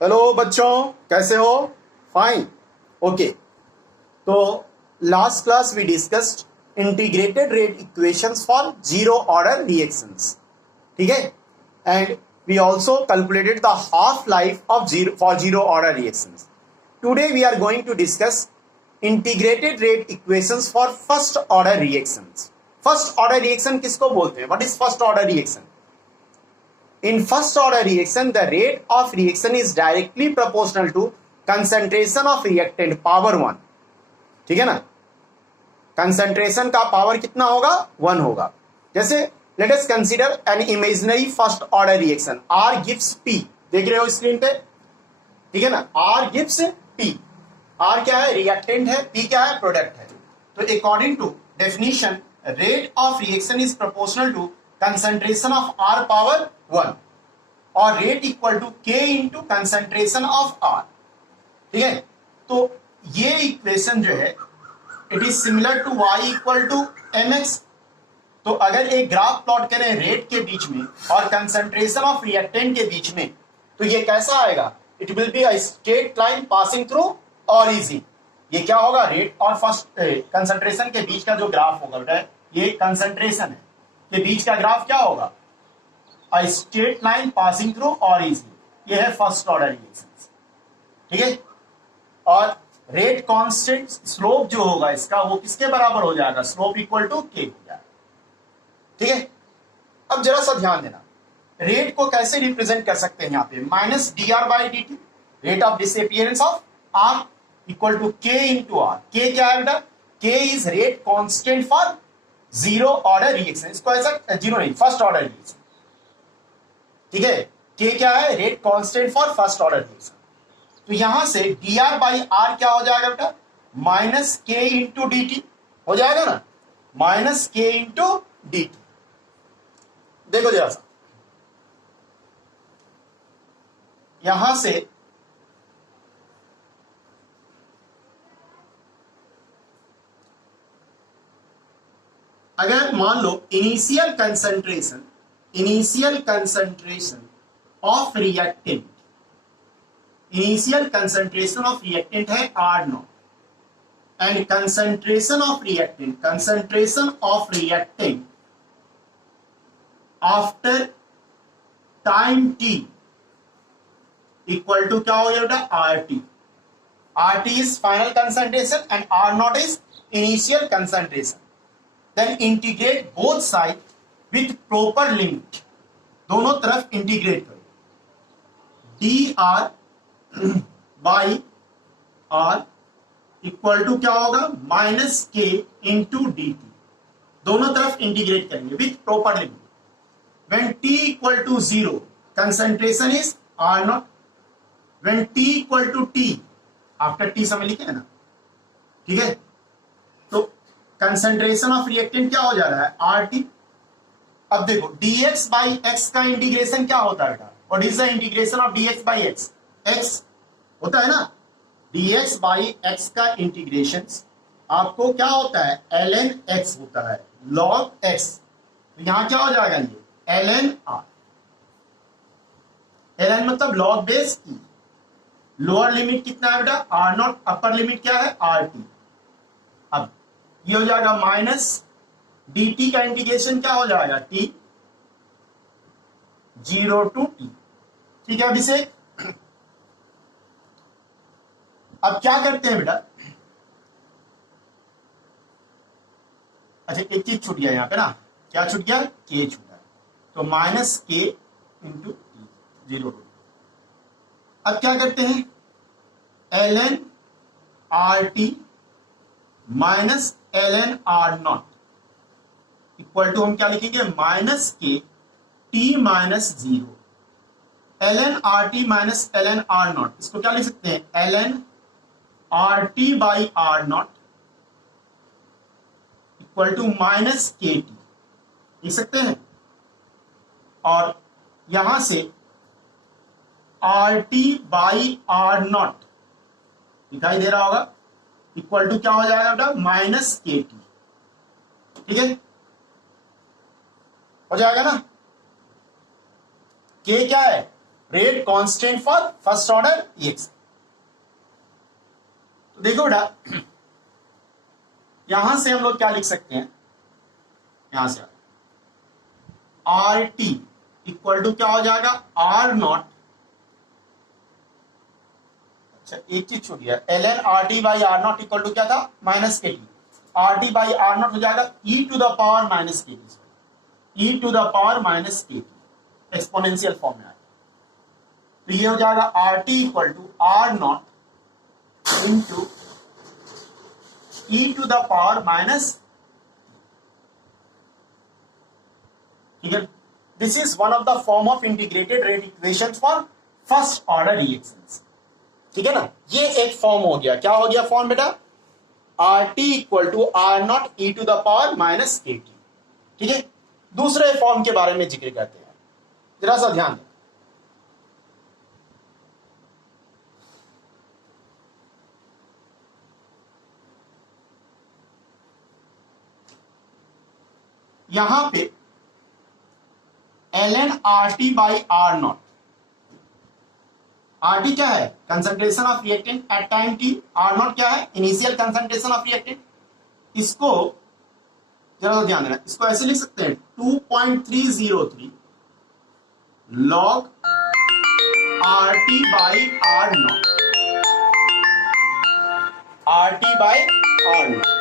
Hello बच्चों, कैसे हो? फाइन। ओके। तो last class we discussed integrated rate equations for zero order reactions, ठीक है? And we also calculated the half life of zero order reactions. Today we are going to discuss integrated rate equations for first order reactions. First order reaction किसको बोलते हैं? What is first order reaction? In first order reaction, the rate of reaction is directly proportional to concentration of reactant power 1. ठीक है ना? Concentration का power कितना होगा? 1 होगा. जैसे let us consider an imaginary first order reaction. R gives P. देख रहे हो स्क्रीन पे? ठीक है ना? R gives P. R क्या है? रिएक्टेंट है. P क्या है? प्रोडक्ट है. तो according to definition, rate of reaction is proportional to concentration of R power 1 और rate equal to K into concentration of R. ठीक है? तो ये इक्वेशन जो है it is similar to y equal to mx. तो अगर एक ग्राफ प्लॉट करें रेट के बीच में और कंसेंट्रेशन ऑफ रिएक्टेंट के बीच में, तो ये कैसा आएगा? It will be a straight line passing through origin. ये क्या होगा? रेट और फर्स्ट कंसेंट्रेशन के बीच का जो ग्राफ होगा बेटा, ये कंसेंट्रेशन है के बीच का ग्राफ क्या होगा? A straight line passing through origin. ये है फर्स्ट ऑर्डर रिएक्शन. ठीक है? और रेट कांस्टेंट स्लोप जो होगा इसका वो किसके बराबर हो जाएगा? स्लोप इक्वल टू के हो जाएगा. ठीक है? अब जरा सा ध्यान देना, रेट को कैसे रिप्रेजेंट कर सकते हैं? यहां पे minus D R by D T, rate of disappearance of R equal to K into R. K क्या है बेटा? K is rate constant for zero order reaction. इसको ऐसा जीरो नहीं, फर्स्ट ऑर्डर रिएक्शन. ठीक है? के क्या है? Rate constant for first order reaction. तो यहां से डी आर बाई आर क्या हो जाएगा बेटा? माइनस के इंटू डी टी हो जाएगा ना? माइनस के इंटू डी टी. देखो जरा सा, यहां से अगर मान लो initial concentration of reactant, initial concentration of reactant है R naught and concentration of reactant after time T equal to क्या हो गया बेटा? R T. R T is final concentration and R naught is initial concentration. Then integrate both side with proper limit. दोनों तरफ integrate करो. D R by R equal to क्या होगा? Minus के इंटू डी टी. दोनों तरफ integrate करेंगे with proper limit. When T equal to zero concentration is R naught. When T equal to T, after T समय लिखे है ना? ठीक है? तो कंसंट्रेशन ऑफ रिएक्टेंट क्या हो जा रहा है? R T. अब देखो dx बाई एक्स का इंटीग्रेशन क्या होता है बेटा? What is the integration of dx by x? X होता है ना? dx बाई एक्स का इंटीग्रेशन आपको क्या होता है? ln x होता है, log x. तो यहां क्या हो जाएगा? ये ln r. ln मतलब log base e. Lower limit कितना है बेटा? r not. अपर लिमिट क्या है? rt. अब ये हो जाएगा माइनस dt का इंटीग्रेशन क्या हो जाएगा? t zero to t. ठीक है? अब इसे अब क्या करते हैं बेटा? अच्छा, एक चीज छूट गया यहां पे ना. क्या छूट गया? k छूटा. तो माइनस के इंटू टी जीरो टू. अब क्या करते हैं? ln R T minus ln R naught equal to हम क्या लिखेंगे? Minus K T minus zero. ln R T minus ln R naught, इसको क्या लिख सकते हैं? ln R T by R naught equal to minus K T लिख सकते हैं. और यहां से R T by R naught दिखाई दे रहा होगा, इक्वल टू क्या हो जाएगा बेटा? Minus K T. ठीक है? हो जाएगा ना? के क्या है? Rate constant for first order reaction. तो देखो बेटा, यहां से हम लोग क्या लिख सकते हैं, यहां से आर टी इक्वल टू क्या हो जाएगा, आर नॉट, अच्छा एक चीज छूट गया, L N R T by R naught equal to क्या था, minus K T, R T by R naught हो जाएगा E to the power minus K T, E to the power minus K T, exponential form में आएगा। तो ये हो जाएगा R T equal to R naught into E to the power minus, ठीक है। This is one of the form of integrated rate equation for first order reactions, ठीक है ना। ये एक फॉर्म हो गया, क्या हो गया फॉर्म बेटा, R T equal to R naught E to the power minus K T, ठीक है। दूसरे फॉर्म के बारे में जिक्र करते हैं, जरा सा ध्यान दें। यहां पे L N R T by R naught, R T क्या है, concentration of reactant at time T, R naught क्या है, इनिशियल कंसंट्रेशन ऑफ रिएक्टेंट। इसको जरा सा ध्यान देना, इसको ऐसे लिख सकते हैं 2.303 log R T by R naught, R T by R naught,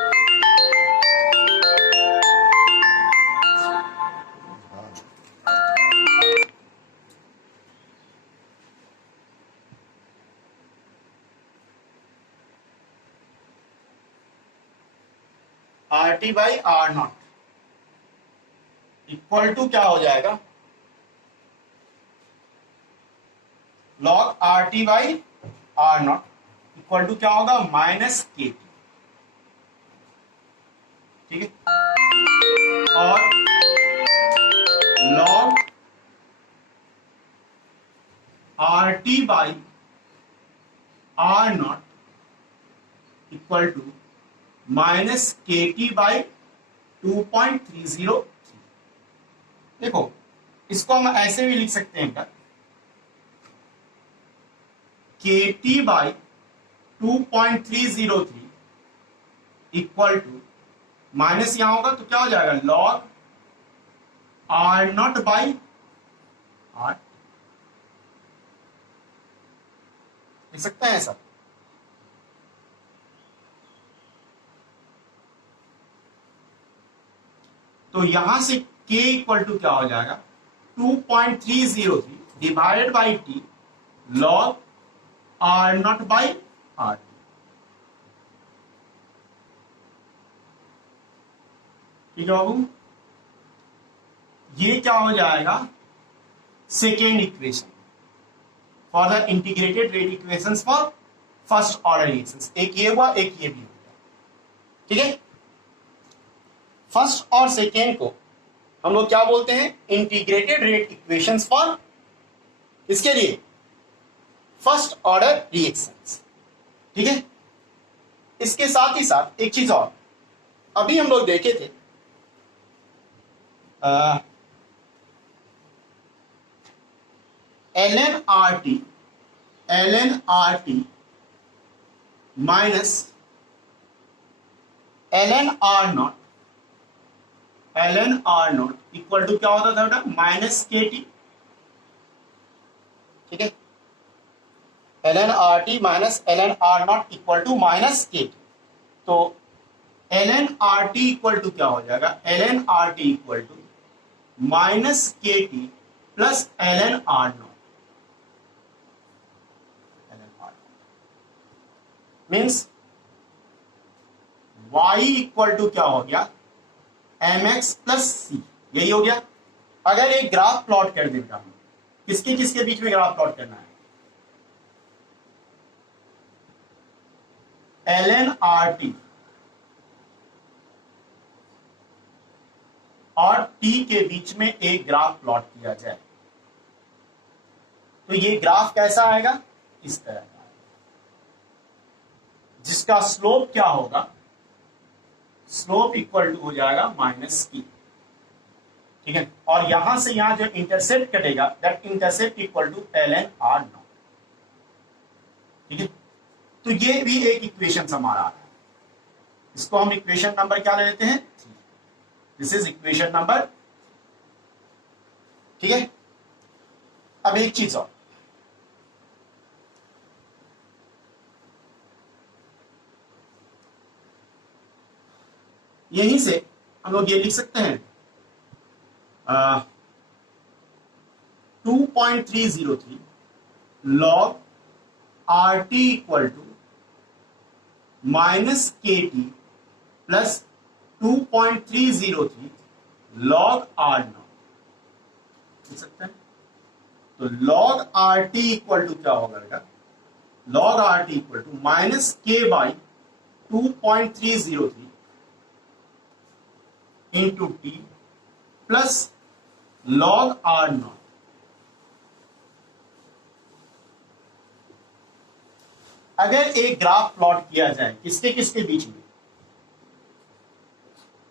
R T by R naught equal to क्या हो जाएगा, log R T by R naught equal to क्या होगा, माइनस के टी, ठीक है। और log R T by R naught equal to minus K T by 2.303। देखो इसको हम ऐसे भी लिख सकते हैं क्या, K T by 2.303 equal to minus यहां होगा तो क्या हो जाएगा, log R naught by R, लिख सकते हैं ऐसा। तो यहां से k इक्वल टू क्या हो जाएगा, 2.303 divided by T log R naught by R, ठीक है बाबू। ये क्या हो जाएगा, second equation for the integrated rate equations for first order reactions. एक ये हुआ, एक ये भी हो गया, ठीक है। फर्स्ट और सेकेंड को हम लोग क्या बोलते हैं, इंटीग्रेटेड रेट इक्वेशंस फॉर, इसके लिए फर्स्ट ऑर्डर रिएक्शंस, ठीक है। इसके साथ ही साथ एक चीज और, अभी हम लोग देखे थे L N R T minus L N R naught equal to क्या होता था बेटा, माइनस के टी, ठीक है। L N R T minus L N R naught equal to minus K T. तो L N R T equal to क्या हो जाएगा, L N R T equal to minus K T plus L N R naught, means y equal to क्या हो गया, M x plus सी, यही हो गया। अगर एक ग्राफ प्लॉट कर देगा, किसके किसके बीच में ग्राफ प्लॉट करना है, एल एन आर टी और टी के बीच में एक ग्राफ प्लॉट किया जाए, तो ये ग्राफ कैसा आएगा, इस तरह का, जिसका स्लोप क्या होगा, स्लोप इक्वल टू हो जाएगा माइनस की, ठीक है, और यहां से यहां जो इंटरसेप्ट कटेगा that intercept equal to ln r naught. ठीक है, तो ये भी एक इक्वेशन हमारा आ रहा है, इसको हम इक्वेशन नंबर क्या ले लेते हैं, दिस इज इक्वेशन नंबर। ठीक है, अब एक चीज और, यहीं से हम लोग ये लिख सकते हैं 2.303 log RT equal to minus KT plus 2.303 log R naught लिख सकते हैं। तो log RT इक्वल टू क्या होगा बेटा, log RT equal to minus K by 2.303 into T plus log R naught. अगर एक ग्राफ प्लॉट किया जाए किसके किसके बीच में,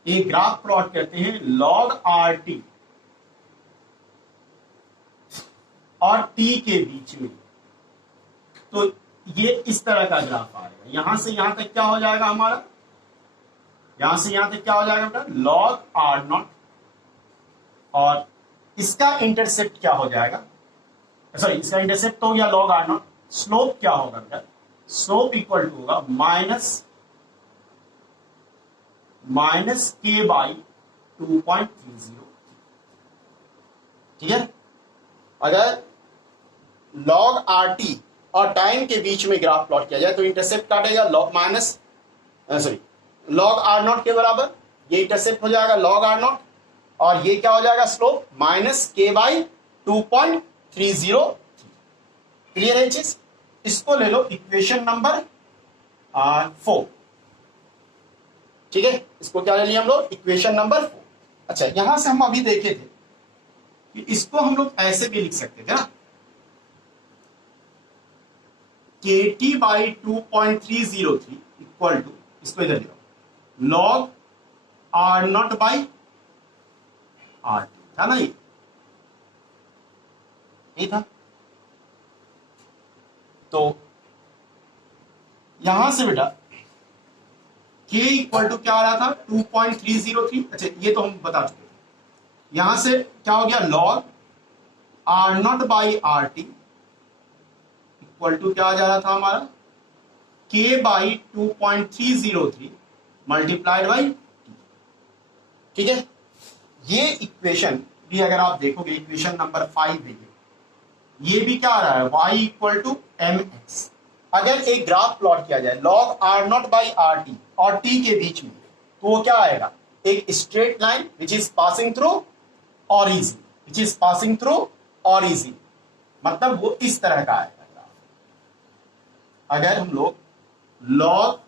एक ग्राफ प्लॉट करते हैं log RT और T के बीच में, तो ये इस तरह का ग्राफ आएगा। यहां से यहां तक क्या हो जाएगा हमारा, यहां से यहां तक क्या हो जाएगा बेटा, log R नॉट, और इसका इंटरसेप्ट क्या हो जाएगा, सॉरी इसका इंटरसेप्ट तो हो गया log R नॉट, स्लोप क्या होगा बेटा, स्लोप इक्वल टू होगा माइनस K बाई 2.30। ठीक है, अगर log RT और टाइम के बीच में ग्राफ प्लॉट किया जाए तो इंटरसेप्ट काटेगा log R नॉट के बराबर, ये इंटरसेप्ट हो जाएगा log R नॉट, और ये क्या हो जाएगा slope minus K by 2.30। Clear है चीज, इसको ले लो इक्वेशन नंबर 4। ठीक है, इसको क्या ले लिया हम लोग, इक्वेशन नंबर 4। अच्छा, यहां से हम अभी देखे थे कि इसको हम लोग ऐसे भी लिख सकते थे ना, KT बाई 2.303 इक्वल टू, इसको इधर लिखो log R naught by RT, था ना, ये था। तो यहां से बेटा K इक्वल टू क्या आ रहा था 2.303, अच्छा ये तो हम बता चुके थे। यहां से क्या हो गया log R naught by RT equal to क्या आ जा रहा था हमारा K by 2.303 multiplied by T। ठीक है, ये इक्वेशन भी अगर आप देखोगे इक्वेशन नंबर 5 है, ये भी क्या आ रहा है y इक्वल टू mx। अगर एक ग्राफ प्लॉट किया जाए log R naught by RT और T के बीच में, तो वो क्या आएगा, एक straight line which is passing through origin, which is passing through origin, मतलब वो इस तरह का आएगा ग्राफ। अगर हम लोग log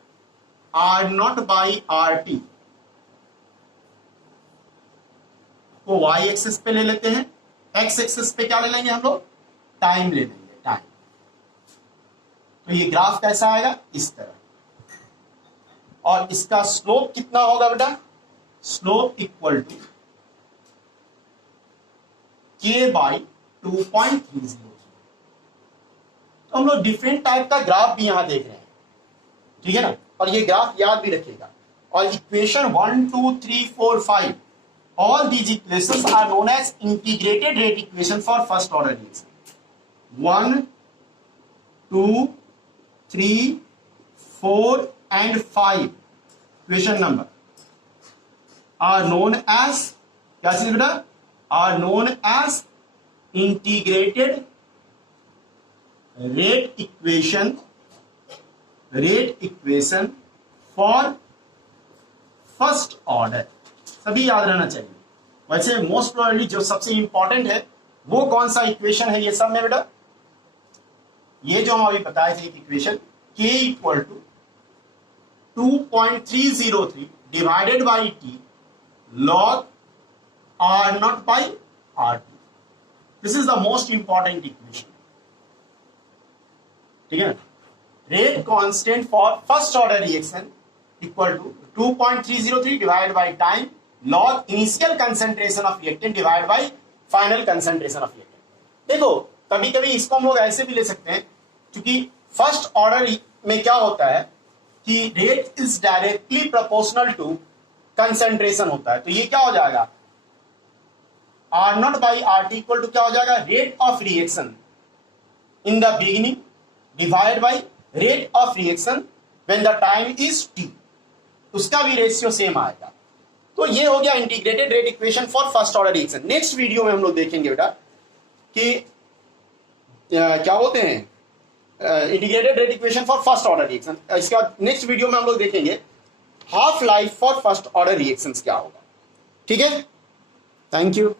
R naught by RT को y एक्सिस पे ले लेते हैं, x एक्सिस पे क्या ले लेंगे हम लोग, टाइम ले लेंगे, टाइम। तो ये ग्राफ कैसा आएगा, इस तरह, और इसका स्लोप कितना होगा बेटा, slope equal to K by 2.30। तो हम लोग डिफरेंट टाइप का ग्राफ भी यहां देख रहे हैं, ठीक है ना, और ये ग्राफ याद भी रखिएगा। और equation 1 2 3 4 5 all these equations are known as integrated rate equation for first order reaction. 1 2 3 4 and 5 equation number are known as, क्या चीज बेटा, are known as integrated rate equation for first order। सभी याद रहना चाहिए। वैसे मोस्ट प्रोबेबली जो सबसे इंपॉर्टेंट है वो कौन सा इक्वेशन है ये सब में बेटा, ये जो हम अभी बताए थे equation K equal to 2.303 divided by T log R naught by RT। This is the most important equation, ठीक है ना। Rate constant for first order reaction equal to 2.303 divided by time log initial concentration of reactant divide by final concentration of reactant. देखो कभी कभी इसको हम लोग ऐसे भी ले सकते हैं, क्योंकि फर्स्ट ऑर्डर में क्या होता है कि rate is directly proportional to concentration होता है, तो ये क्या हो जाएगा, R naught by R T equal to क्या हो जाएगा, rate of reaction in the beginning divide by rate of reaction when the time is T, उसका भी रेशियो सेम आएगा। तो ये हो गया integrated rate equation for first order reaction. Next video में हम लोग देखेंगे बेटा कि क्या बोलते हैं integrated rate equation for first order reaction. इसका नेक्स्ट वीडियो में हम लोग देखेंगे half life for first order reactions क्या होगा। ठीक है, थैंक यू।